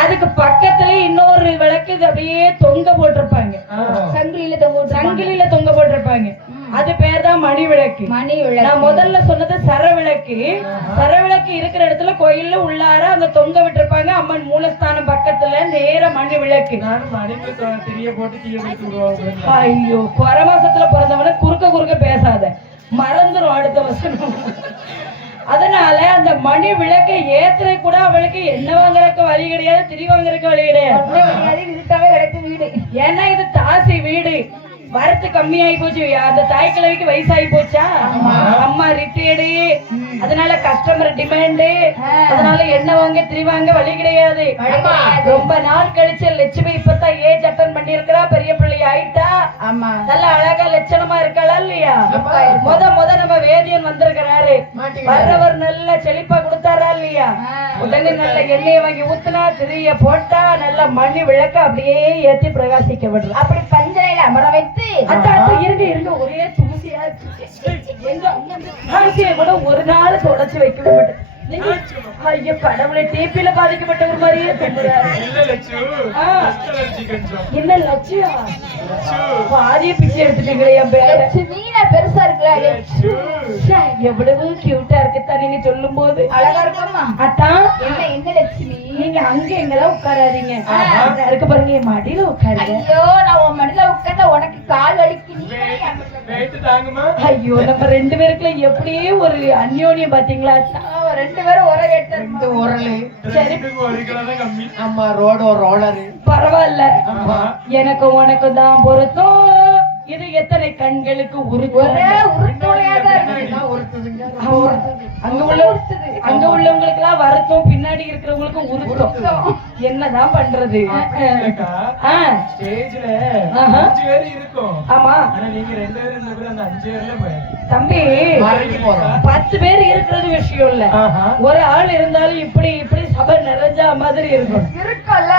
அதுக்கு பக்கத்துல இன்னொரு விளக்கு அப்படியே தொங்க போட்டிருப்பாங்க, சங்கிலியில தொங்க போட்டிருப்பாங்க. அது பேர் தான் மணி விளக்கு. நான் முதல்ல சொன்னது சரவிளக்கு. சரவிளக்கு இருக்கிற இடத்துல கோயில்ல உள்ளார அந்த தொங்க விட்டுருப்பாங்க. அம்மன் மூலஸ்தானம் பக்கத்துல நேர மணி விளக்கு. ஐயோ, குறை மாசத்துல பிறந்தவன குறுக்க பேசாத, மறந்துடும் அடுத்த வருஷம். அதனால அந்த மணி விளக்கை ஏத்துற கூட அவளுக்கு என்ன வாங்குறதுக்கு வழி கிடையாது, திரி வாங்குறதுக்கு வழி கிடையாது. வீடு ஏன்னா இது தாசி வீடு, வரத்து கம்மியாயி போச்சு. அந்த தாய் கிழவிக்கு வயசாகி போச்சா, அம்மா ரிட்டையர்டு, அதனால கஸ்டமர் டிமாண்டு, அதனால என்ன வாங்க திரி வாங்க வழி கிடையாது. ரொம்ப நாள் கழிச்சு லட்சுமி இப்பதான் ஏஜ் அட்டன் பண்ணி இருக்கிறா, பெரிய பிள்ளை ஆயிட்டா, நல்ல அழகா லட்சணமா இருக்காளா இல்லையா? முத நம்ம வேதியன் வந்திருக்கிறாரு, வர்றவர் நல்ல செழிப்பா கொடுத்தாரா இல்லையா? உடனே நல்ல எண்ணெயை வாங்கி ஊத்துனா, திரிய போட்டா, நல்ல மணி விளக்க அப்படியே ஏத்தி பிரகாசிக்க விடுறோம். அப்படி பஞ்சனையில அமர வைத்து இருங்க ஒரே தூசியா கூட ஒரு நாள் தொடச்சு வைக்க மாட்டேன். ஐயோ கடவுளை, டிபில பாதிக்கப்பட்ட ஒரு மாதிரியே என்ன லட்சியம் பாதிய பிச்சை எடுத்துட்டீங்களே. என் பேர பெருசா இருக்குல்ல, எவ்வளவு கியூட்டா இருக்கு நீங்க சொல்லும் போது. அழகா இருக்குமா? அதான் என்ன லட்சுமி, நீங்க அங்க எங்கெல்லாம் உட்காராதீங்க, இருக்கு பாருங்க, என் மடியில உட்காருங்க. ஐயோ, நான் உன் மடியில உட்கார்ந்தா உனக்கு கால் வலிக்கு. ஐயோ, நம்ம ரெண்டு பேருக்குள்ள எப்படியே ஒரு அந்யோன்யம் பாத்தீங்களா? ரெண்டு பேரும் ஒரே கேட்டு உரலு. சரி, பரவாயில்ல, எனக்கு உனக்கு தான் பொருத்தம். இது எத்தனை கண்களுக்கு அங்க உள்ளவங்களுக்கு எல்லாம் வருத்தம், பின்னாடி இருக்கிறவங்களுக்கு உருத்தம். என்னதான் பண்றது? ஆமா தம்பி, 10 பேர் இருக்கிறது விஷயம் இல்ல, ஒரு ஆள் இருந்தாலும் இப்படி இப்படி சபை நிறைஞ்சா மாதிரி இருக்கும் இருக்கும்ல.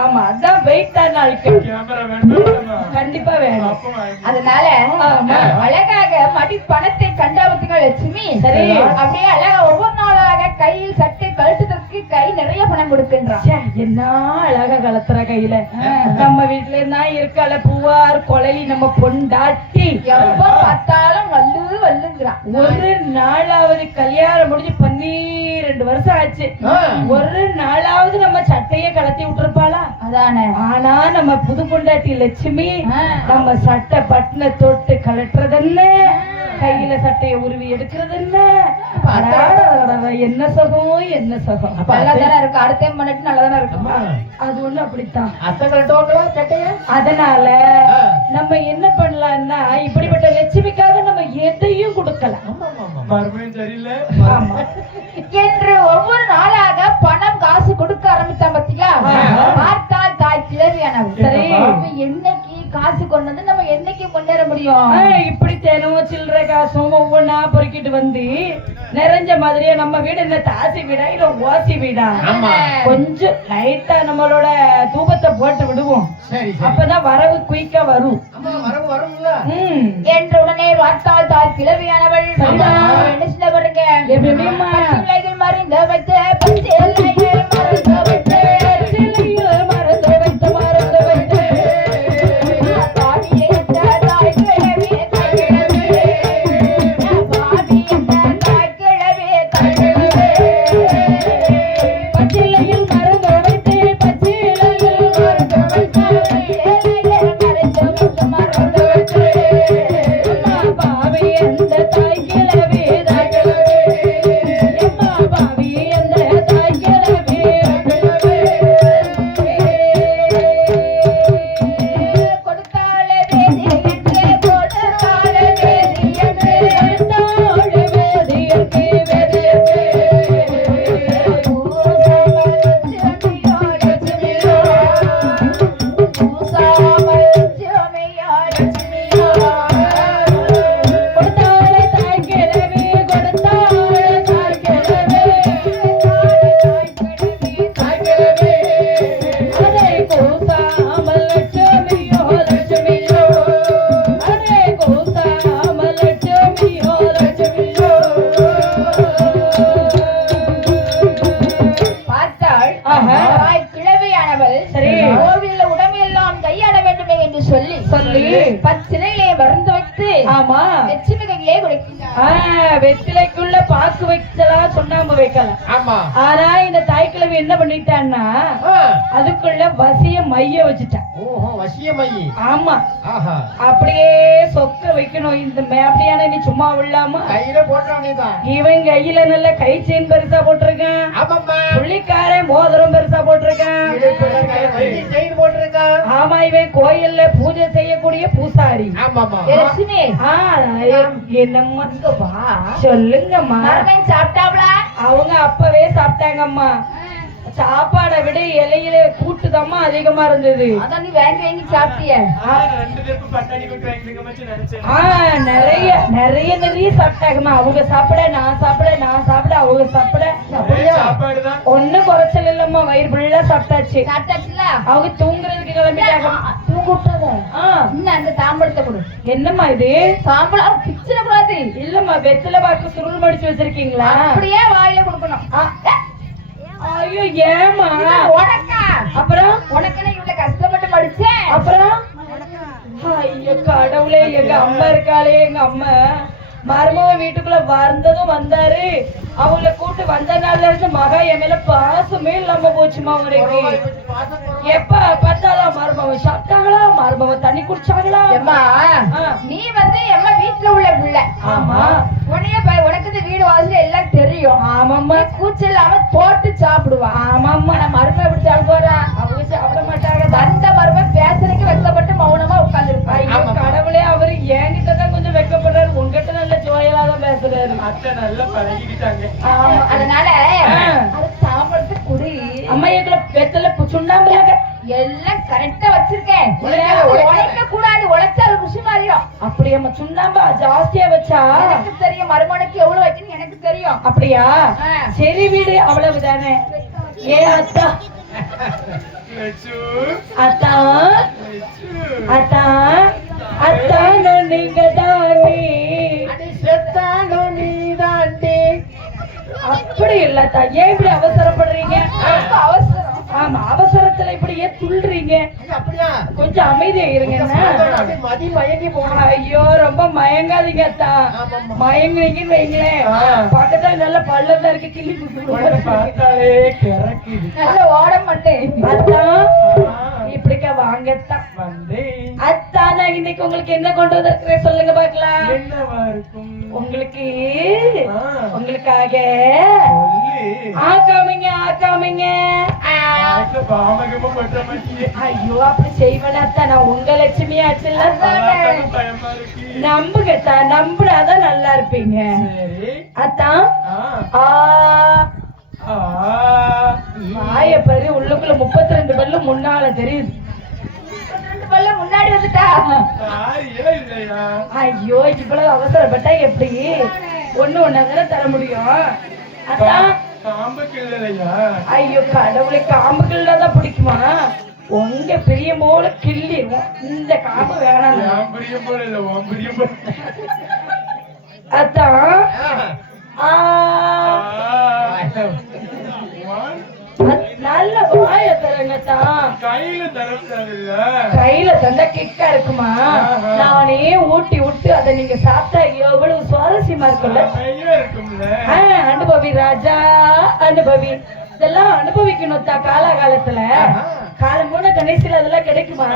ஆமா, அதான் வெயிட் நாளைக்கு கண்டிப்பா வேணும். அதனால அழகாக மடி பணத்தை கண்டாபத்துகள் லட்சுமி. சரி, அப்படியே அழகா ஒவ்வொரு நாளாக கையில் சட்டை கழுத்துக்கு கை நிறைய பணம் கொடுக்கின்றான். என்ன அழகா கலத்துற கையில. நம்ம வீட்டுல தான் இருக்கால பூவார் கொழலி நம்ம பொண்டாட்டி, எப்ப பார்த்தாலும் வல்லு வல்லுங்கிறான். ஒரு நாளாவது கல்யாணம் முடிஞ்சு 12 வருஷம் ஆச்சு, ஒரு நாளாவது நம்ம சட்டையே கலத்தி விட்டுருப்பாளா? அதானே. ஆனா நம்ம புது பொண்டாட்டி லட்சுமி நம்ம சட்டை பட்டனை தொட்டு கலட்டுறதென்ன, கையில சட்டையை உருவி எடுக்கிறதென்ன, என்ன சுகம் என்ன சுகம். நல்லாதானே இருக்கு, அடுத்த பண்ணிட்டு நல்லாதானே இருக்குமா? அது ஒண்ணு அப்படித்தான். அதனால நம்ம என்ன பண்ணலாம்னா, இப்படிப்பட்ட லட்சுமிக்காக நம்ம எதையும் கொடுக்கலாம் என்று ஒவ்வொரு நாளாக பணம் காசு கொடுக்க ஆரம்பித்தா பத்தியா, பார்த்தால் தாய் கிளவியானவர். சரி, என்னைக்கு காசு கொண்டு வந்து நம்ம என்னைக்கு முன்னேற முடியும்? இப்படி தினமும் சில்லற காசும் ஒவ்வொன்னா பொறுக்கிட்டு வந்து நிறைஞ்ச மாதிரியே நம்ம வீடு என்ன தாசி வீடா இல்ல ஓசி வீடா? கொஞ்சம் லைட்டா நம்மளோட தூபத்தை போட்டு விடுவோம், அப்பதான் வரவு குயிக்கா வரும் என்று உடனே பார்த்தால் தாய் கிளவியானவள் என்ன சொல்ல பாருங்க. மறைந்த வைத்த பாவி எந்த பச்சிலையிலே மருந்து வைத்து ஆமா வெற்றிமிகையிலே குடிக்கிறார். வெற்றிலைக்குள்ள பாக்கு வைக்கலாம் சுண்ணாம்பு வைக்கலாம். ஆமா. ஆனா இந்த தாய்க்கிழமை என்ன பண்ணிட்டான்னா அதுக்குள்ள வசிய மைய வச்சுட்டான். ஓஹோ, வசிய மைய. ஆமா. ஆஹா. அப்படியே சொக்க வைக்கணும். இந்த அப்படியான நீ சும்மா விடலாமா? கையில போட்டுறான். இவன் கையில நல்ல கை செயின் பெருசா போட்டிருக்கான். ஆமாம்மா. புள்ளிக்காரன் மோதிரம் பெருசா போட்டிருக்கான். ஆமா, இவன் கோயில்ல பூஜை செய்யக்கூடிய பூசாரி. ஆமாமா. என்னம்மா சொல்லுங்கம்மா. சாப்பிட்டாப்ல? அவங்க அப்பவே சாப்பிட்டாங்கம்மா. சாப்பாடை விட இலையில கூட்டுதாம்மா அதிகமா இருந்தது. அதான் நீ வாங்கி வாங்கி சாப்பிட்டிய? நிறைய நிறைய நிறைய சாப்பிட்டாங்கம்மா. அவங்க சாப்பிட நான் சாப்பிட நான் சாப்பிட அவங்க சாப்பிட ஒன்னும் குறைச்சல் இல்லம்மா. வயிறு ஃபுல்லா சாப்பிட்டாச்சு. சாப்பிட்டாச்சுல? அவங்க தூங்குறதுக்கு கிளம்பிட்டாங்க. தூங்க விட்டாத. இன்னும் அந்த தாம்பழத்தை கொடு. என்னம்மா இது? தாம்பழம் பிச்சிட கூடாது. இல்லம்மா, வெத்தில பாக்கு சுருள் மடிச்சு வச்சிருக்கீங்களா? அப்படியே வாயில கொடுக்கணும். ஐயோ, ஏமா? உனக்கா? அப்புறம் உனக்குன்னு இவ்வளவு கஷ்டப்பட்டு படிச்சேன். அப்புறம் ஐயோ கடவுளே, எங்க அம்மா இருக்காளே. எங்க அம்மா மருமக வீட்டுக்குள்ள வந்ததும் வந்தாரு. அவங்கள கூட்டு வந்த நாள்ல இருந்து மகா என் மேல பாசமே இல்லாம போச்சுமா. அவருக்கு எப்ப பார்த்தாலும் மருமக சாப்பிட்டாங்களா, மருமக தண்ணி குடிச்சாங்களா? நீ வந்து எம்மா வீட்டுல உள்ள பிள்ளை. ஆமா. உனக்கு வீடு வாசல எல்லாம் தெரியும். ஆமாம்மா. கூச்சல் இல்லாம போட்டு சாப்பிடுவா. ஆமாம்மா. நான் மருமக எப்படி சாப்பிடுவாரா? அவங்க சாப்பிட மாட்டாங்க. வந்த மருமக பேசுறதுக்கு வெக்கப்பட்டு மௌனமா உட்கார்ந்து இருப்பா. ஐயோ கடவுளே, அவரு என்கிட்ட தான் கொஞ்சம் வெக்கப்படுறாரு. உங்ககிட்ட நல்ல ஜோயலாதான் பேசுறாரு. நல்லா பழகிட்டாங்க. அதனால அது சாப்பிடுறது குடி. அம்மா எங்களை வெத்தல சுண்ணாம்பு எல்லாம் கரெக்டா வச்சிருக்கேன். உழைக்க கூடாது, உழைச்சா அது ருசி மாறிடும். அப்படியா? சுண்ணாம்பா ஜாஸ்தியா வச்சா? எனக்கு தெரியும், மருமனுக்கு எவ்வளவு வைக்கணும் எனக்கு தெரியும். அப்படியா? சரி வீடு அவ்வளவுதானே. ஏ அத்தா அத்தா அத்தா அத்தானோ நீங்க தானே, அப்படி இல்லத்தா. ஏன் இப்படி அவசரப்படுறீங்க? அவசரம். ஆமா, அவசரத்துல இப்படி ஏன் துள்றீங்க? கொஞ்சம் அமைதியா இருங்க. ஐயோ ரொம்ப மயங்காதீங்க அத்தா. மயங்குறீங்கன்னு வைங்களேன், பக்கத்துல நல்ல பள்ளம் இருக்கு. கிள்ளி ஓட மாட்டேன் அத்தா. இப்படிக்கா வாங்கத்தான் அத்தா. நான் இன்னைக்கு உங்களுக்கு என்ன கொண்டு வந்திருக்கிறேன் சொல்லுங்க பாக்கலாம். உங்களுக்கு உங்களுக்காக ஆக்காமீங்க ஆக்காமீங்க. ஐயோ அப்படி செய்வனாத்தா. நான் உங்க லட்சுமி ஆச்சுல்ல. நம்புகத்தா, நம்புனாதான் நல்லா இருப்பீங்க அத்தா. வாய பாரு, உள்ளுக்குள்ள 32 பல்லு முன்னால தெரியுது. முன்னாடி வந்துட்டா. ஐயோ இவ்வளவு அவசரப்பட்டா எப்படி? ஒண்ணு ஒண்ணாதானே தர முடியும் அத்தா. ஐயோ கடவுளை, காம்புகள்ல தான் பிடிக்குமா? உங்க பெரிய போல கிள்ளிடுவோம். இந்த காம்பு வேணாம் அத்தா. நல்ல வாய தரங்கத்தான். கையில தந்தா கிக்கா இருக்குமா? நானே ஊட்டி விட்டு அதை நீங்க சாப்பிட்டா எவ்வளவு சுவாரஸ்யமா இருக்கும்ல. அனுபவி ராஜா, அனுபவி. இதெல்லாம் அனுபவிக்கணும் தான் காலகாலத்துல. காலம் போன கணேசில அதெல்லாம் கிடைக்குமா?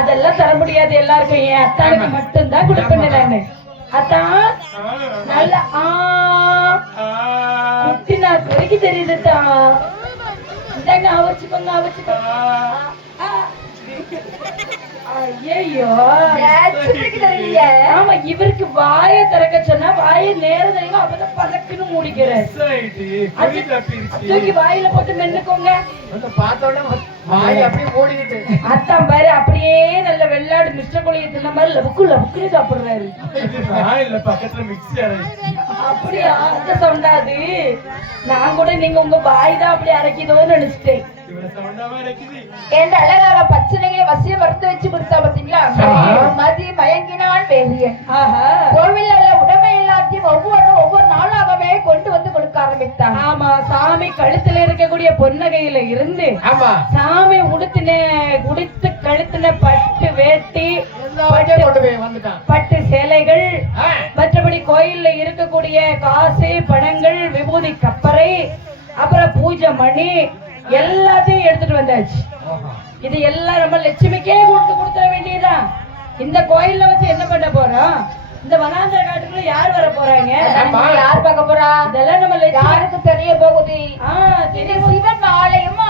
அதெல்லாம் தர முடியாது எல்லாருக்கும். என் அத்தானுக்கு மட்டும்தான் கொடுப்பேன் நானு. அத்தான் நல்ல குட்டி நாக்கு வரைக்கும் தெரியுதுட்டா. இந்தாங்க அவச்சுக்கோங்க, அவச்சுக்கோங்க. ஐயோ ஆமா, இவருக்கு வாய திறக்க சொன்னா வாய நேரம் தெரியும். அப்பதான் பதக்குன்னு மூடிக்கிறேன். தூக்கி வாயில போட்டு மென்னுக்கோங்க. அத்தான் பாரு, அப்படியே நல்ல வெள்ளாடு மிஸ்டர் கோழியை தின்ன மாதிரி லவுக்கு லவுக்குன்னு சாப்பிடுறாரு. அப்படியா? அந்த சொன்னாது. நான் கூட நீங்க உங்க வாய் தான் அப்படி அரைக்கிதோன்னு நினைச்சிட்டேன். என் அழகாக பச்சனையை வசிய வறுத்து வச்சு கொடுத்தா பாத்தீங்களா? மதி மயங்கினான் வேலிய. கோவில் உடமை எல்லாத்தையும் ஒவ்வொரு நாளாகவே கொண்டு வந்து கொடுக்க ஆரம்பித்தான். ஆமா, சாமி கழுத்துல இருக்கக்கூடிய பொன்னகையில இருந்து சாமி உடுத்து கழுத்துல பட்டு வேட்டி, கொண்டு போய் வந்துட்டான். பட்டு சேலைகள், மற்றபடி கோயில்ல இருக்கக்கூடிய காசு பணங்கள், விபூதி கப்பரை, அப்புறம் பூஜை மணி எல்லாத்தையும் எடுத்துட்டு வந்தாச்சு. இது எல்லாம் நம்ம லட்சுமிக்கே கொடுத்துட வேண்டியதுதான். இந்த கோயில்ல வச்சு என்ன பண்ண போறோம்? இந்த வனாந்திர காட்டுக்குள்ள யார் வர போறாங்க? யார் பார்க்க போறா? இதெல்லாம் நம்ம யாருக்கு தெரிய போகுது? இது சிவன் ஆலயம்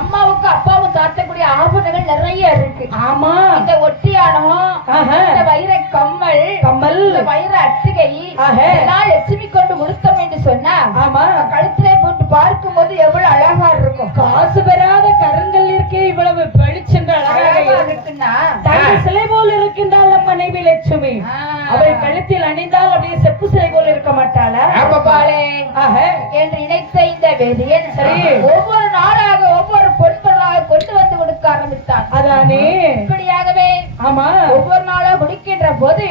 அம்மாவுக்கு அப்பாவும் சாத்தக்கூடிய ஆபரணங்கள் நிறைய இருக்கு. ஆமா, இந்த ஒட்டியானம், இந்த வைர கம்மல், இந்த வைர அட்டிகை எல்லாம் லட்சுமி கொண்டு கொடுத்தோம் என்று சொன்னா, ஆமா, கழுத்திலே போட்டு பார்க்கும் போது எவ்வளவு அழகா இருக்கும். காசு பெறாத கருங்கல் இருக்கே இவ்வளவு பளிச்சென்று அழகா இருக்குன்னா, சிலை போல் இருக்கின்றாள் நம் மனைவி லட்சுமி. அவள் கழுத்தில் அணிந்தால் அப்படியே செப்பு சிலை போல இருக்க மாட்டாளா? என்று நினைத்த இந்த வேதியன் ஒவ்வொரு நாளாக ஒவ்வொரு பொருட்களாக கொண்டு வந்து கொடுக்க ஆரம்பித்தான். அதானே, இப்படியாகவே ஆமா ஒவ்வொரு நாளாக முடிக்கின்ற போது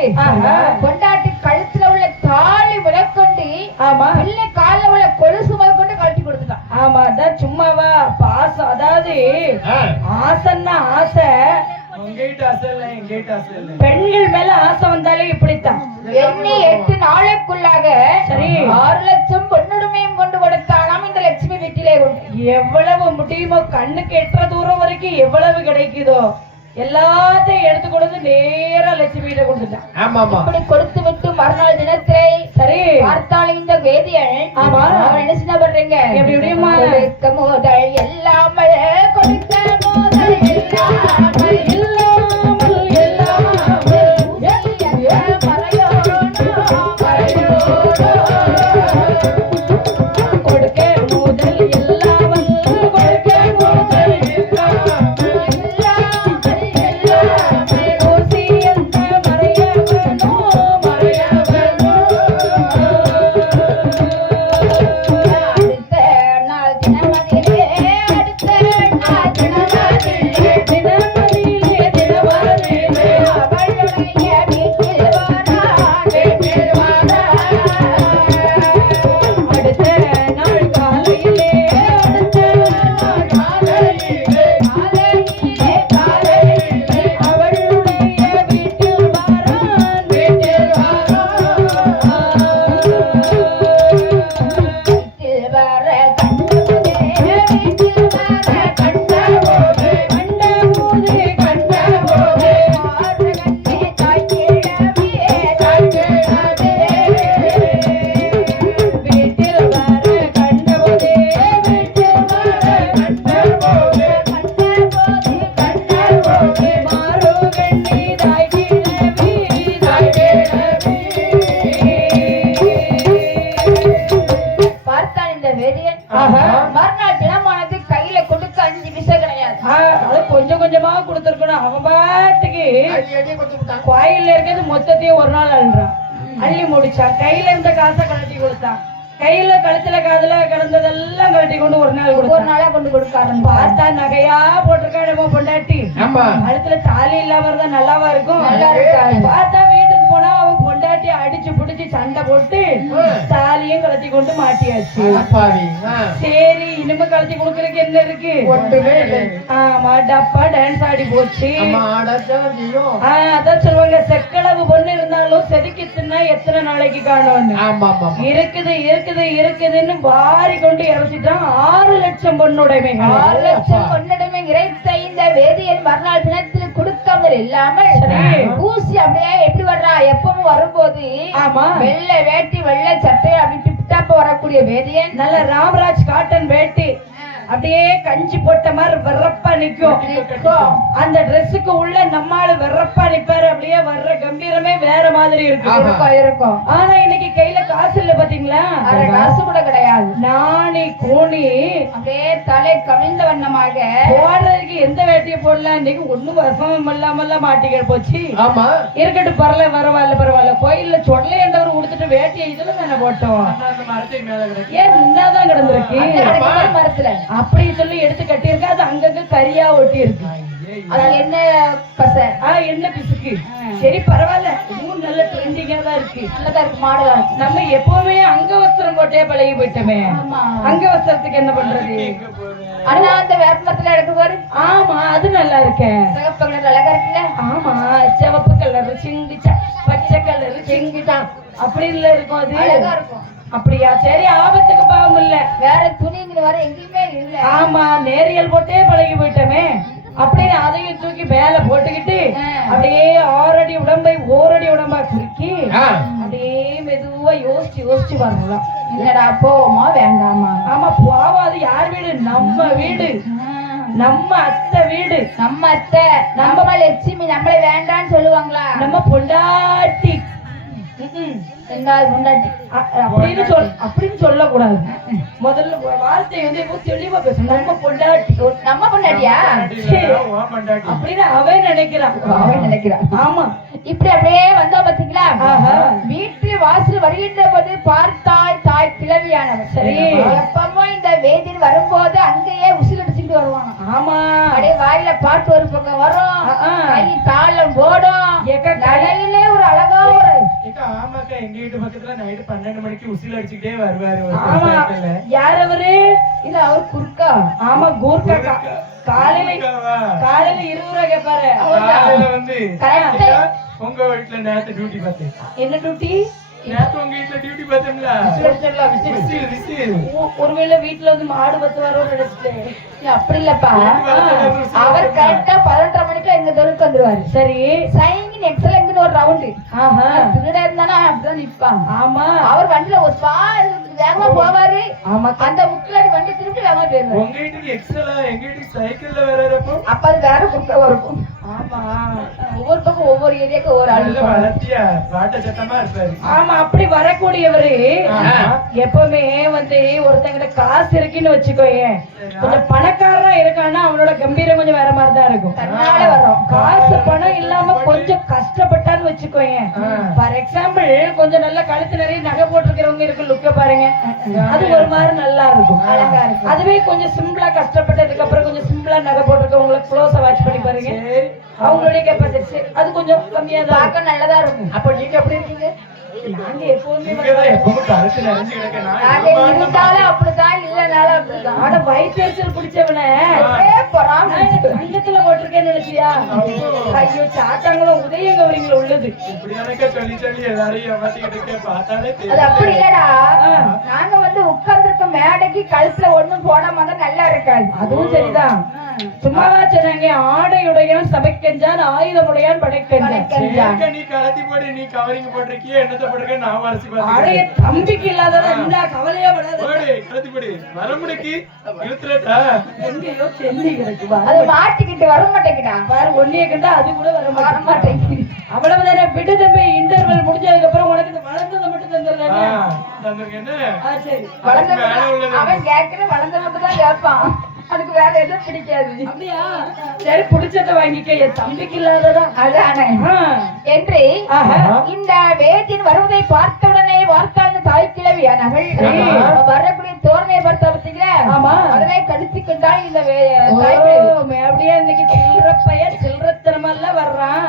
கொண்டாட்டி கழுத்துல உள்ள தாலி முதற்கொண்டு, ஆமா, பிள்ளை காலில் உள்ள கொலுசு முதற்கொண்டு கழட்டி கொடுத்துட்டான். ஆமா, அதான் சும்மாவா பாசம். அதாவது ஆசைன்னா ஆசை, பெண்கள் மேல ஆசை வந்தாலே இப்படித்தான். எண்ணி 8 நாளுக்குள்ளாக சரி 6 லட்சம் பொன்னுடைமையும் கொண்டு கொடுத்தாலாம் இந்த லட்சுமி வீட்டிலே. எவ்வளவு முடியுமோ, கண்ணுக்கு எட்டுற தூரம் வரைக்கும் எவ்வளவு கிடைக்குதோ எல்லாத்தையும் எடுத்து கொடுத்து நேரா லட்சுமி கிட்ட கொடுத்துட்டான். இப்படி கொடுத்து விட்டு மறுநாள் தினத்திலே சரி பார்த்தாலும் இந்த வேதியன், ஆமா, அவன் என்ன சின்ன பண்றீங்க? எப்படி எப்படியுமா முதல் எல்லாமல் கொடுத்த முதல் எல்லாமல் கொஞ்சம் கொஞ்சமா கொடுத்துருக்கணும். அவன் பாட்டுக்கு கோயில்ல இருக்கிறது மொத்தத்தையும் ஒரு நாள் அழுறான், அள்ளி முடிச்சான். கையில இருந்த காசை கழட்டி கொடுத்தான், கையில கழுத்துல காதுல கிடந்ததெல்லாம் கழட்டி கொண்டு ஒரு நாள் ஒரு நாளா கொண்டு கொடுக்காரு. பார்த்தா நகையா போட்டிருக்கா நம்ம பொண்டாட்டி, கழுத்துல தாலி இல்லாம இருந்தா நல்லாவா இருக்கும்? நல்லா இருக்காது. பார்த்தா வீட்டுக்கு போனா அவன் பொண்டாட்டி அடிச்சு புடிச்சு சண்டை போட்டு தாலியும் கழட்டி கொண்டு மாட்டியாச்சு. சரி இனிமே கழட்டி கொடுக்கறதுக்கு என்ன இருக்கு? ஆமா, டப்பா டான்ஸ் ஆடி போச்சு. அதான் சொல்லுவாங்க, செக்களவு பொண்ணு இருந்தாலும் செதுக்கி தின்னா எத்தனை நாளைக்கு காணும். இருக்குது இருக்குது இருக்குதுன்னு வாரி கொண்டு இறச்சிட்டான். 6 லட்சம் பொண்ணுடைமை, 6 லட்சம் பொண்ணுடைமை இறைத்த இந்த வேதியன் மறுநாள் தினத்தில் கொடுக்காமல் இல்லாமல் ஊசி அப்படியே எப்படி வர்றா? எப்பவும் வரும்போது ஆமா வெள்ளை வேட்டி வெள்ளை சட்டை அப்படி டிப்டாப்ப வரக்கூடிய வேதியன் நல்ல ராமராஜ் காட்டன் வேட்டி அப்படியே கஞ்சி போட்ட மாதிரி வெறப்பா நிக்கும். அந்த ட்ரெஸ்ஸுக்கு உள்ள நம்மால வெறப்பா நிப்பாரு. அப்படியே வர்ற கம்பீரமே வேற மாதிரி இருக்கும். ஆனா இன்னைக்கு கையில காசு இல்ல பாத்தீங்களா? காசு கூட கிடையாது. நாணி கோணி அப்படியே தலை கவிழ்ந்த வண்ணமாக போடுறதுக்கு எந்த வேட்டியை போடலாம்? இன்னைக்கு ஒண்ணும் வசம் இல்லாம மாட்டிக்க போச்சு. இருக்கட்டும், பரவாயில்ல பரவாயில்ல. கோயில்ல சொல்லேண்டவர் கொடுத்துட்டு வேட்டியை இதுல தானே போட்டோம். ஏன் இன்னாதான் கிடந்திருக்கு மரத்துல அப்படி சொல்லி எடுத்து கட்டியிருக்க. அது அங்கங்க கரியா ஒட்டி இருக்கு. அது என்ன பசை? என்ன பிசுக்கு? சரி பரவாயில்ல, இதுவும் நல்ல ட்ரெண்டிங்கா தான் இருக்கு, நல்லதா இருக்கு, மாடலா இருக்கு. நம்ம எப்பவுமே அங்க வஸ்திரம் போட்டே பழகி போயிட்டோமே, அங்க வஸ்திரத்துக்கு என்ன பண்றது? அண்ணா அந்த வேப்பமரத்துல எடுக்க பாரு. ஆமா அது நல்லா இருக்கேன். சிவப்பு கலர் அழகா இருக்குல்ல. ஆமா சிவப்பு கலர் சிங்கிச்சா பச்சை கலர் சிங்கிட்டா அப்படி இல்ல இருக்கும் அது அழகா இருக்கும். அப்படியா சரி ஆபத்துக்கு பாவம் இல்ல. வேற துணிங்கிற வர எங்கேயுமே இல்ல. ஆமா நேரியல் போட்டே பழகி போயிட்டோமே அப்படியே அதையும் தூக்கி மேல போட்டுக்கிட்டு அப்படியே 6 அடி உடம்பை 1 அடி உடம்பா குறுக்கி அப்படியே மெதுவா யோசிச்சு வரலாம். இல்லடா போவோமா வேண்டாமா? ஆமா போவா அது யார் வீடு? நம்ம வீடு, நம்ம அத்தை வீடு, நம்ம அத்தை நம்ம லட்சுமி நம்மள வேண்டான்னு சொல்லுவாங்களா? நம்ம பொண்டாட்டி ரெண்டாவது பொண்டாட்டி அப்படின்னு சொல்லக்கூடாது. முதல்ல வார்த்தை வந்து தெளிவா பேசணும். நம்ம பொண்டாட்டி நம்ம பொண்டாட்டியா அப்படின்னு அவன் நினைக்கிறான். ஆமா இப்படி அப்படியே வந்தா பாத்தீங்களா? வீட்டு வாசல் வருகின்ற போது பார்த்தாய் தாய் கிளவியானவன். சரி எப்பவும் இந்த வேதியில் வரும்போது அங்கேயே உசில் அடிச்சுட்டு வருவாங்க. ஆமா அப்படியே வாயில பாட்டு ஒரு பக்கம் வரும், கை தாளம் போடும், கடையிலே ஒரு அழகா ஒரு ஆமாக்கா எங்க வீட்டு பக்கத்துல நைட்டு 12 மணிக்கு உசில் அடிச்சுக்கிட்டே வருவாரு. யார் அவரு? இல்ல அவர் குறுக்கா. ஆமா கூர்க்கா. காலையில 20 ரூபா கேட்பாரு. வந்து உங்க வீட்டுல நேத்து டியூட்டி பார்த்தேன். என்ன டியூட்டி? நேத்து உங்க வீட்டுல டியூட்டி பார்த்தேன்ல. ஒருவேளை வீட்டுல வந்து மாடு பத்து வரோன்னு நினைச்சிட்டேன். அப்படி இல்லப்பா, அவர் கரெக்டா 12:30 மணிக்கு எங்க தெருவுக்கு வந்துருவாரு. சரி சைனிங் எக்ஸலங்க்னு ஒரு ரவுண்டு திருட இருந்தானா அப்படிதான் நிப்பான். ஆமா அவர் வண்டியில ஒரு வேகமா போவாரு. அந்த முக்கிலாடி வண்டி திருப்பி வேகமா போயிருவாரு. உங்க வீட்டுக்கு எக்ஸலா எங்க வீட்டுக்கு சைக்கிள்ல வேற இருக்கும். அப்ப அது வேற குறுக்கா இருக்கும். ஆமா ஒவ்வொரு பக்கம் ஒவ்வொரு ஏரியாக்கு ஒரு ஆளு வளர்த்தியா பாட்ட சத்தமா இருப்பாரு. ஆமா அப்படி வரக்கூடியவரு எப்பவுமே வந்து ஒருத்தங்கிட்ட காசு இருக்குன்னு வச்சுக்கோயேன், கொஞ்சம் பணக்காரனா இருக்கான்னா அவனோட கம்பீரம் கொஞ்சம் வேற மாதிரிதான் இருக்கும். தன்னால வரும். காசு பணம் இல்லாம கொஞ்சம் கஷ்டப்பட்டான்னு வச்சுக்கோயேன். ஃபார் எக்ஸாம்பிள் கொஞ்சம் நல்ல கழுத்து நிறைய நகை போட்டிருக்கிறவங்க இருக்கு, லுக்க பாருங்க, அது ஒரு மாதிரி நல்லா இருக்கும், அழகா இருக்கும். அதுவே கொஞ்சம் சிம்பிளா கஷ்டப்பட்டதுக்கு அப்புறம் கொஞ்சம் சிம்பிளா நகை போட்டிருக்கவங்களுக்கு க்ளோஸா வாட்ச் பண்ணி பாருங்க, அவங்களுடைய கெப்பாசிட்டி அது கொஞ்சம் கம்மியா தான் பார்க்க நல்லதா இருக்கும். அப்ப நீங்க எப்படி இருக்கீங்க? நாங்க எப்பவுமே அப்படிதான் இல்லனாலும் அப்படிதான். ஆனா வயிற்றுச்சல் பிடிச்சவன தங்கத்துல போட்டிருக்கேன்னு நினைச்சியா? ஐயோ சாத்தாங்களும் உதய கவரிங்கள உள்ளது. அது அப்படி இல்லடா, நாங்க வந்து உட்கார்ந்துருக்க மேடைக்கு கழுத்துல ஒண்ணும் போடாம நல்லா இருக்காது. அதுவும் சரிதான். சும்மாவா சொன்னாங்க, ஆடையுடையான் சபைக்கெஞ்சான் ஆயுதமுடையான் படைக்கெஞ்சான். நீ கலத்தி போடு, நீ கவரிங் போட்டிருக்கிய என்னத்தை போட்டிருக்க நான் வரிசை ஆடைய தம்பிக்கு இல்லாததான் என்ன கவலையே படாது. கலத்தி போடு வரமுடிக்கு இழுத்துறா எங்கேயோ செல்லி கிடக்குவா, அது மாட்டிக்கிட்டு வர மாட்டேங்கிறா பாரு. ஒன்னிய கண்டா அது கூட வர மாட்டேங்குது. அவ்வளவுதானே விடு தம்பி. இன்டர்வல் முடிஞ்சதுக்கு அப்புறம் உனக்கு இந்த வளர்ந்ததை மட்டும் தந்துடுறேன். சரி அவன் கேட்கிற வளர்ந்த மட்டும் தான் கேட்பான், அதுக்கு வேற எதுவும் பிடிக்காது. அப்படியா? சரி பிடிச்சத வாங்கிக்க, என் தம்பிக்கு இல்லாததா அதானே என்று இந்த வேதியின் வருவதை பார்த்தவுடனே வார்த்தாழ்ந்த தாய் கிழவியானவள் வரக்கூடிய தோரணையை பார்த்த பார்த்தீங்களா? ஆமா அதனை கடிச்சுக்கிட்டால் இந்த அப்படியே இன்னைக்கு சில்லறப்பைய சில்லறத்தனமெல்லாம் வர்றான்.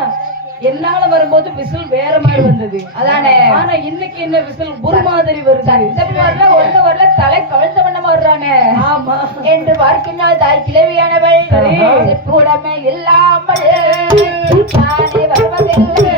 என்னால வரும்போது விசில் வேற மாதிரி வந்தது, அதானே. ஆனா இன்னைக்கு என்ன விசில் ஒரு மாதிரி வருது. ஒண்ணு வரல, தலை கவிழ்ந்த வண்ணமா வர்றானே. ஆமா என்று பார்க்கின்ற தாய் கிழவியானவள் கூடமே இல்லாமல் தானே வருவதில்லை.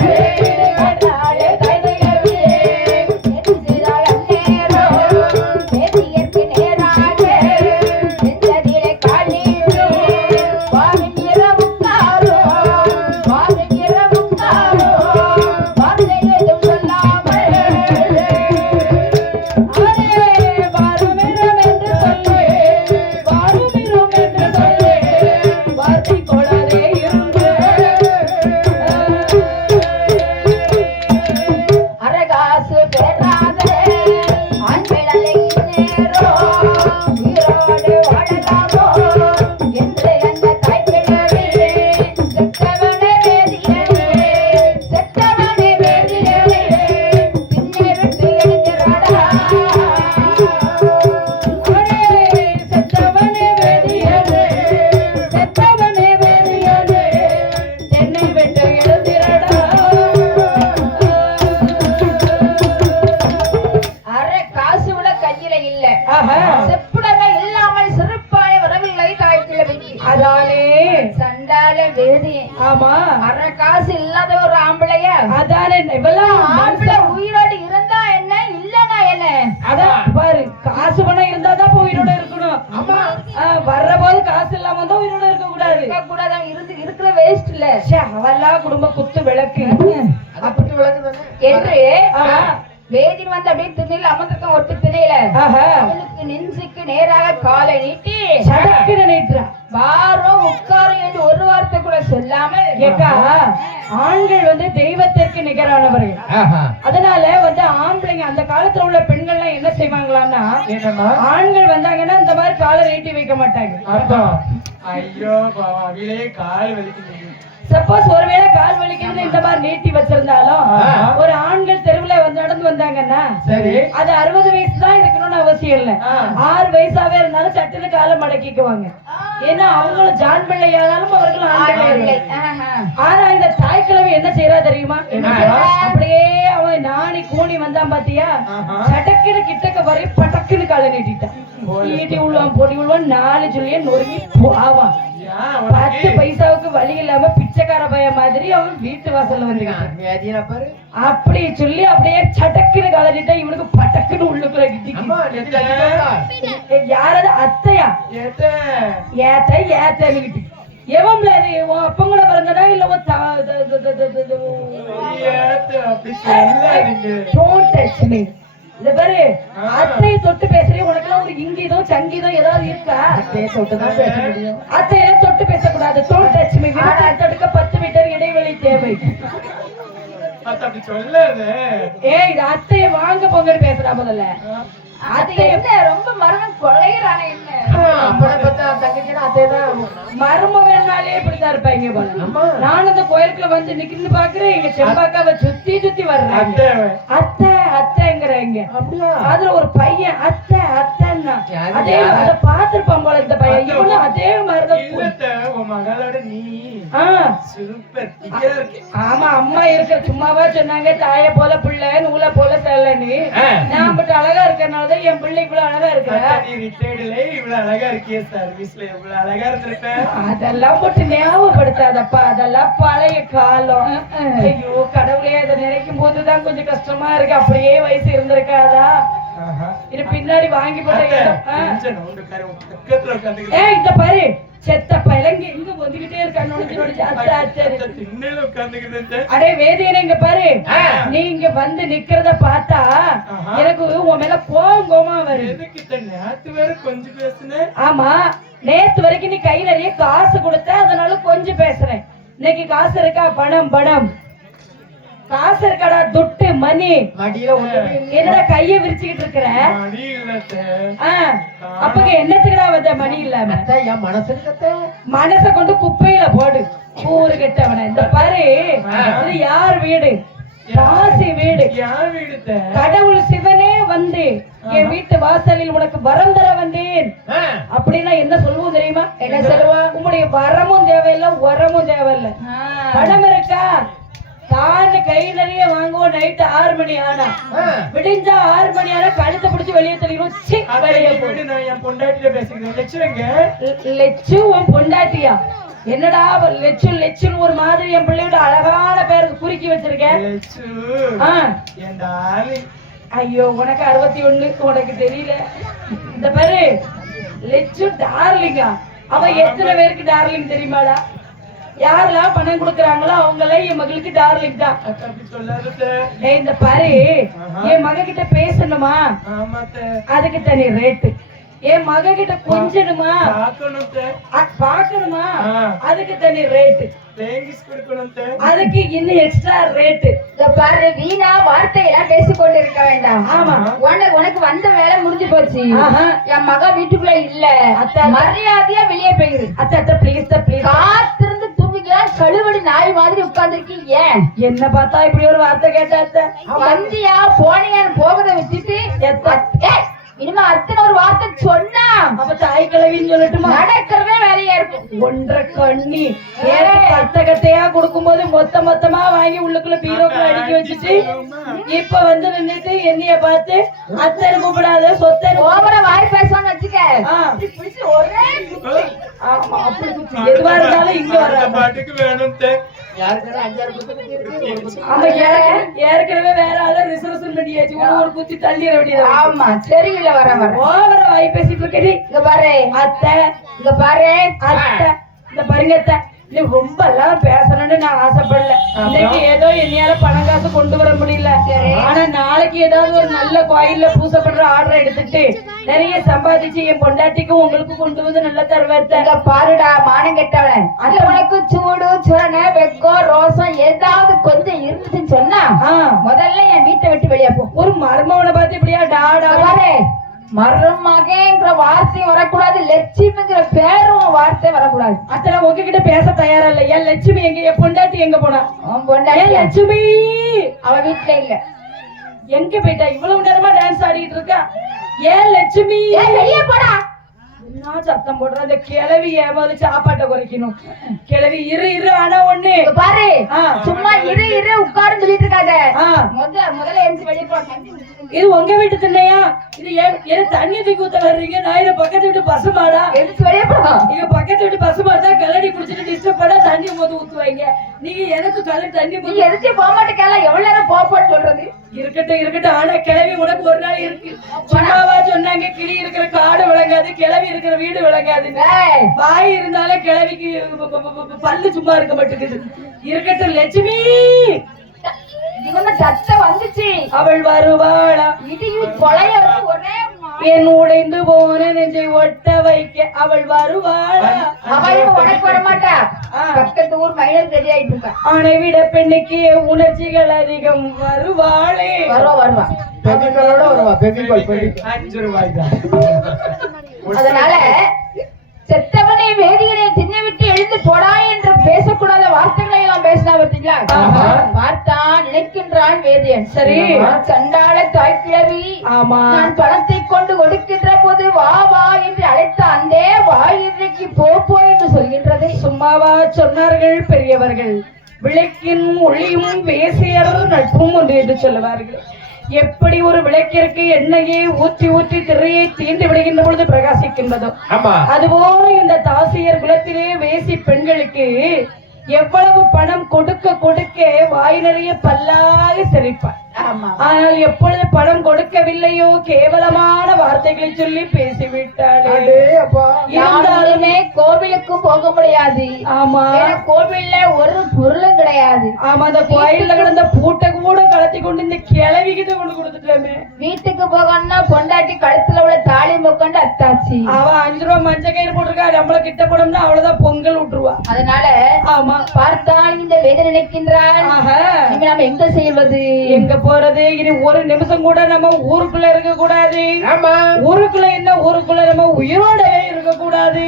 இல்ல அவெல்லாம் குடும்ப குத்து விளக்கு அப்படி விளக்கு தானே என்று வேதின் வந்து அப்படியே திண்ணையில அமர்ந்திருக்கான் ஒட்டு திண்ணையில அவனுக்கு நெஞ்சுக்கு நேராக காலை நீட்டி சடக்குன்னு நீட்டுறான். வாரம் உட்காரம் என்று ஒரு வார்த்தை கூட சொல்லாமல் கேட்டா ஆண்கள் வந்து தெய்வத்திற்கு நிகரானவர்கள். அதனால வந்து ஆம்பளைங்க அந்த காலத்துல உள்ள பெண்கள்லாம் என்ன செய்வாங்களான்னா ஆண்கள் வந்தாங்கன்னா இந்த மாதிரி காலை நீட்டி வைக்க மாட்டாங்க. ஐயோ அவிலே கால் வலிக்குது. சப்போஸ் ஒருவேளை கால் வலிக்கிறது இந்த மாதிரி நீட்டி வச்சிருந்தாலும் ஒரு ஆண்கள் தெருவுல வந்து நடந்து வந்தாங்கன்னா அது 60 வயசு தான் இருக்கணும்னு அவசியம் இல்ல. 6 வயசாவே இருந்தாலும் சட்டுன்னு காலை மடக்கிக்குவாங்க. ஏன்னா அவங்களும் ஜான் பிள்ளையானாலும் அவர்களும் ஆண் பிள்ளை. ஆனா இந்த தாய்க்கிழமை என்ன செய்யறா தெரியுமா? அப்படியே அவன் நாணி கூணி வந்தான் பாத்தியா, சடக்குன்னு கிட்டக்க வரை படக்குன்னு காலை நீட்டிட்டான். நீட்டி உள்ளான் பொடி உள்ளான் 4 சொல்லியே நொறுங்கி போவான். 10 பைசாவுக்கு வழி இல்லாம பிச்சைக்கார பையன் மாதிரி அவன் வீட்டு வாசல்ல வந்து அப்படி சொல்லி அப்படியே சடக்குன்னு கலரிட்டா இவனுக்கு பட்டக்குன்னு உள்ளுக்குள்ள யாராவது அத்தையா ஏத்தன்னுகிட்டு எவன்ல உன் அப்ப கூட பிறந்தனா இல்ல இந்த பாரு அத்தையை தொட்டு பேசுறேன். உனக்கு எல்லாம் ஒரு இங்கீதம் சங்கீதம் ஏதாவது இருக்கா? அத்தையை தொட்டுதான் பேச முடியும். அத்தையெல்லாம் தொட்டு பேசக்கூடாது. Don't touch me. அடுத்தடுக்க 10 மீட்டர் இடைவெளி தேவை. ஏய் இது அத்தையை வாங்க போங்கன்னு பேசுறா முதல்ல. அது என்ன ரொம்ப மரணம் கொலைகிறானே என்ன மருமகனாலே இப்படித்தான் இருப்பாங்க போல. நான் அந்த கோயிலுக்குள்ள வந்து நிக்கின்னு பாக்குறேன். எங்க செம்பாக்காவை சுத்தி சுத்தி வர்றாங்க. அத்தை அத்தைங்கிறாங்க. அதுல ஒரு பையன் அத்தை அத்தைன்னா அதே அதை பாத்துருப்பான் போல இந்த பையன். இவனும் அதே மாதிரிதான். ஆமா அம்மா இருக்க சும்மாவா சொன்னாங்க தாய போல பிள்ளை நூலை போல செல்லன்னு. நான் மட்டும் அழகா இருக்கனாலதான் என் பிள்ளை இவ்வளவு அழகா இருக்க. அதெல்லாம் போட்டு ஞாபகப்படுத்தாதப்பா. அதெல்லாம் பழைய காலம். ஐயோ கடவுளே, அதை நினைக்கும் போதுதான் கொஞ்சம் கஷ்டமா இருக்கு. அப்படியே வயசு இருந்திருக்காதா? இது பின்னாடி வாங்கி போட்ட இந்த பாரு செத்த பழங்கி இங்க வந்துகிட்டே இருக்கான்னு. அடே வேதியனை இங்க பாரு. நீ இங்க வந்து நிக்கிறத பார்த்தா எனக்கு உன் மேல கோவமா வருது. கொஞ்சம் பேசுனேன். ஆமா நேத்து வரைக்கும் நீ கை நிறைய காசு கொடுத்த, அதனால கொஞ்சம் பேசுறேன். இன்னைக்கு காசு இருக்கா? பணம் பணம் காசு இருக்கடா. துட்டு மணி என்னடா கைய விரிச்சுக்கிட்டு இருக்கிற? அப்ப என்னத்துக்குடா வந்த மணி இல்லாம? மனச கொண்டு குப்பையில போடு. ஊரு கெட்டவன. இந்த பாரு இது யார் வீடு? ராசி வீடு. கடவுள் சிவனே வந்து என் வீட்டு வாசலில் உனக்கு வரம் தர வந்தேன் அப்படின்னா என்ன சொல்லுவோம் தெரியுமா? என்ன சொல்லுவா? உங்களுடைய வரமும் தேவையில்லை உரமும் தேவையில்லை. பணம் இருக்கா? தான் கை நிறைய வாங்குவோம். நைட் 6 மணி ஆனா விடிஞ்சா 6 மணி ஆனா கழுத்தை பிடிச்சி வெளியே தெளிக்கணும். லெச்சு உன் பொண்டாட்டியா? என்னடா லெச்சு லெச்சுன்னு ஒரு மாதிரி என் பிள்ளையோட அழகான பேருக்கு குறுக்கி வச்சிருக்கேன். ஐயோ உனக்கு 61 உனக்கு தெரியல. இந்த பேரு லெச்சு டார்லிங்கா. அவன் எத்தனை பேருக்கு டார்லிங் தெரியுமாடா? யாரெல்லாம் பணம் கொடுக்குறாங்களோ அவங்களே என் மகளுக்கு டார்லிங் தான். இந்த பாரு என் மக கிட்ட பேசணுமா அதுக்கு தனி ரேட்டு. என் மக கிட்ட கொஞ்சணுமா பாக்கணுமா அதுக்கு தனி ரேட்டு. அதுக்கு இன்னும் எக்ஸ்ட்ரா ரேட்டு. பாரு வீணா வார்த்தையெல்லாம் பேசிக்கொண்டு இருக்க வேண்டாம். ஆமா உனக்கு வந்த வேலை முடிஞ்சு போச்சு. என் மக வீட்டுக்குள்ள இல்ல. மரியாதையா வெளியே போயிரு. அத்தை பிளீஸ் பிளீஸ். காத்திருந்து தூங்கிக்கலாம். கழுவடி நாய் மாதிரி உட்கார்ந்துருக்கீங்க. என்ன பார்த்தா இப்படி ஒரு வார்த்தை கேட்டா? வந்தியா போனியான்னு போகத வச்சுட்டு இனிமே அத்தனை ஒரு வார்த்தை சொன்னா அப்ப தாய் கிழவின்னு சொல்லட்டுமா? நடக்கிறதே வேலையா இருக்கும். 1.5 கண்ணி கத்தையா கொடுக்கும் போது மொத்தமா வாங்கி உள்ளுக்குள்ள பீரோக்குள்ள அடுக்கி வச்சுட்டு இப்ப வந்து நின்னுட்டு என்னைய பார்த்து அத்தனை கூப்பிடாத சொத்தை ஓவரா வாய் பேசுவான்னு வச்சுக்க. ஒரே ஆமா அப்படி எதுவா இருந்தாலும் இங்க வர ஏற்கனவே வேற ஆள ரிசர்வேஷன் பண்ணியாச்சு. ஒரு குத்தி தள்ளிட வேண்டியது. ஆமா தெரியல வர ஓவர வாய் பேசிட்டு இருக்கடி. இங்க பாரு அத்தை. இங்க பாரு அத்தை. இந்த பாருங்க அத்தை நீ ரொம்ப எல்லாம் பேசணும்னு நான் ஆசைப்படல. இன்னைக்கு ஏதோ என்னையால பணம் காசு கொண்டு வர முடியல. ஆனா நாளைக்கு ஏதாவது ஒரு நல்ல கோயில்ல பூசை பண்ற ஆர்டர் எடுத்துட்டு நிறைய சம்பாதிச்சு என் பொண்டாட்டிக்கும் உங்களுக்கு கொண்டு வந்து நல்லா தருவேன். பாருடா மானம் கெட்டவன், அது உனக்கு சூடு சுரண வெக்கம் ரோசம் ஏதாவது கொஞ்சம் இருந்துச்சுன்னு சொன்னா முதல்ல என் வீட்டை விட்டு வெளியே போ. ஒரு மர்மவனை பார்த்து இப்படியா டாடா மருமகங்கிற வார்த்தையும் வரக்கூடாது, லட்சுமிங்கிற பேரும் வார்த்தை வரக்கூடாது. அத்தனை உங்ககிட்ட பேச தயாரா இல்ல. என் லட்சுமி எங்க? என் பொண்டாட்டி எங்க போனா? பொண்டாட்டி லட்சுமி அவ வீட்டுல இல்ல. எங்க போயிட்டா? இவ்வளவு நேரமா டான்ஸ் ஆடிட்டு இருக்கா. ஏன் லட்சுமி வெளியே போடா. என்ன சத்தம் போடுற? அந்த கிழவி ஏமாவது சாப்பாட்டை குறைக்கணும். கிழவி இரு இரு ஆனா ஒண்ணு பாரு, சும்மா இரு இரு உட்கார்ந்து சொல்லிட்டு இருக்காத. முதல்ல எழுந்து வெளியே போ. இது உங்க வீட்டு திண்ணையா? இது ஏன் தண்ணி தூக்கி ஊத்த வர்றீங்க? நான் இதை பக்கத்து வீட்டு பசுமாடா? எழுந்து வெளியே போ. நீங்க பக்கத்து வீட்டு பசுமாடா கல்லடி குடிச்சிட்டு டிஸ்டர்ப் பண்ணா தண்ணி போது ஊத்துவாங்க. நீங்க எனக்கு கல்லடி தண்ணி நீ எதுக்கு போக மாட்டேக்கல? எவ்வளவு நேரம் போப்போன்னு சொல்றது? இருக்கட்டும் இருக்கட்டும். ஆனா கிளவி உனக்கு ஒரு நாள் இருக்கு. சும்மாவா சொன்னாங்க கிளி இருக்கிற காடு விளங்காது, கிளவி இருக்கிற வீடு விளங்காது. வாய் இருந்தாலும் கிளவிக்கு பல்லு சும்மா இருக்க மாட்டேங்குது. இருக்கட்டும் லட்சுமி. இவன் சத்த வந்துச்சு. அவள் வருவாளா? இது கொலைய ஒரே என் உடைந்து போன நெஞ்சை ஒட்ட வைக்க அவள் வருவாளா? அவளும் உனக்கு வர மாட்டா. பக்கத்து ஊர் மயிலும் சரியாயிட்டு இருக்கா. அவனை விட பெண்ணுக்கு உணர்ச்சிகள் அதிகம். வருவாளே. வருவா பெண்களோட வருவா. பெண்கள் 5 ரூபாய் தான். அதனால செத்தவனை வேதியனை திண்ணை விட்டு எழுந்து போடா என்று பேசக்கூடாத வார்த்தைகளை எல்லாம் பேசினா பார்த்தீங்களா? பார்த்தான் நினைக்கின்றான் வேதியன். சரி, சண்டாள தாய்க்கிழவி, நான் பணத்தை கொண்டு கொடுக்கின்ற போது வா வா என்று அழைத்த அந்த வாய் இன்றைக்கு போ என்று சொல்கின்றது. சும்மாவா சொன்னார்கள் பெரியவர்கள்? விளக்கின் ஒளியும் வேசியர் நட்பும் ஒன்று என்று சொல்லுவார்கள். எப்படி ஒரு விளக்கிற்கு எண்ணெயை ஊற்றி ஊற்றி திரையை தீண்டு விடுகின்ற பொழுது பிரகாசிக்கின்றதோ அதுபோல இந்த தாசியர் குலத்திலே வேசி பெண்களுக்கு எவ்வளவு பணம் கொடுக்க கொடுக்க வாய் நிறைய பல்லாக சிரிப்பார். ஆனால் எப்பொழுது பணம் கொடுக்கவில்லையோ கேவலமான வார்த்தைகளை சொல்லி பேசிவிட்டாளே. இருந்தாலுமே கோவிலுக்கு போக முடியாது. ஆமா, கோவில்ல ஒரு பொருளும் கிடையாது. ஆமா, அந்த கோயில்ல கிடந்த பூட்டை கூட கலத்தி கொண்டு இந்த கிளவிக்கிட்ட கொண்டு கொடுத்துட்டோமே. வீட்டுக்கு போகணும்னா பொண்டாட்டி கழுத்துல உள்ள தாலி முக்கொண்டு அத்தாச்சு. அவ 5 ரூபாய் மஞ்ச கயிறு போட்டிருக்கா. நம்மள கிட்ட போனோம்னா அவ்வளவுதான் பொங்கல் விட்டுருவா. அதனால ஆமா, பார்த்தான் இந்த வேதனை நினைக்கின்றான். நம்ம எங்க செய்வது? எங்க போறது? இனி ஒரு நிமிஷம் கூட நம்ம ஊருக்குள்ள இருக்க கூடாது. ஊருக்குள்ள என்ன, ஊருக்குள்ள நம்ம உயிரோடவே இருக்க கூடாது.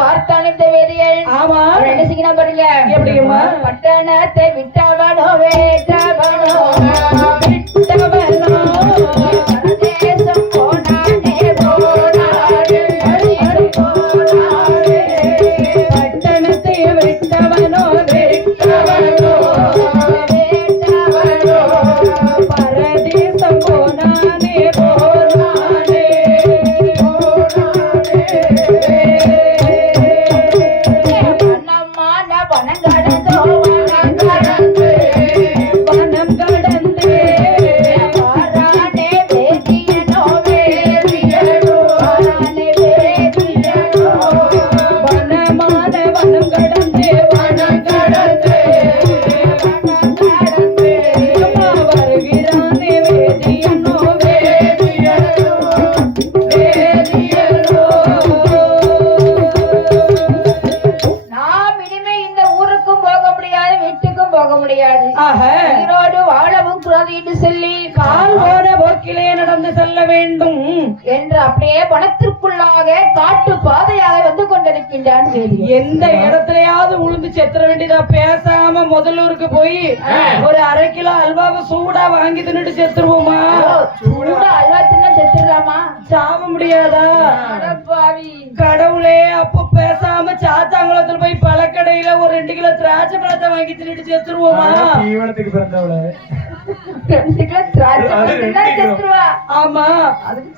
வார்த்தான் இந்த வேதியன். ஆமா, என்ன செய்யணும் பாருங்க. எப்படிமா? பட்டணத்தை விட்டவனோ வேட்டவனோ விட்டவனோ பரதேசம் போனானே போனானே பட்டணத்தை விட்டவனோ விட்டவனோ பரதேசம் போனானே போனானே வனம் கடந்தோ வனம் கடந்து வனம் கடந்து வாரானே வேதியனோ வேதியனோ வாரானே வேதியனோ வனமான வனம் கடந்து வனம் கடந்து வனம் கடந்து வருகிறானே வேதியனோ வேதியனோ வேதியனோ. நாம் இனிமே இந்த ஊருக்கும் போக முடியாது, வீட்டுக்கும் போக முடியாது. உயிரோடு வாழவும் கூடாது என்று சொல்லி கால் போன போக்கிலே நடந்து செல்ல வேண்டும் என்று அப்படியே வனத்திற்குள்ளாக காட்டு பாதையாக வந்து கொண்டிருக்கின்றான் வேதியன். எந்த இடத்துலயாவது உளுந்து செத்துற வேண்டியதா? பேசாம முதலூருக்கு போய் ஒரு 1/2 கிலோ அல்வாவை சூடா வாங்கி தின்னுட்டு செத்துருவோமா? சூடா அல்வா தின்னா செத்துடலாமா? சாவ முடியாதா? கடவுளே, அப்ப பேசாம சாத்தாங்குளத்துல போய் பழக்கடையில ஒரு 2 கிலோ திராட்சை பழத்தை வாங்கி தின்னுட்டு செத்துருவோமா? தீவனத்துக்கு பிறந்தவள 2 கிலோ திராட்சை பழம் தின்னா செத்துருவா. ஆமா, அதுக்கு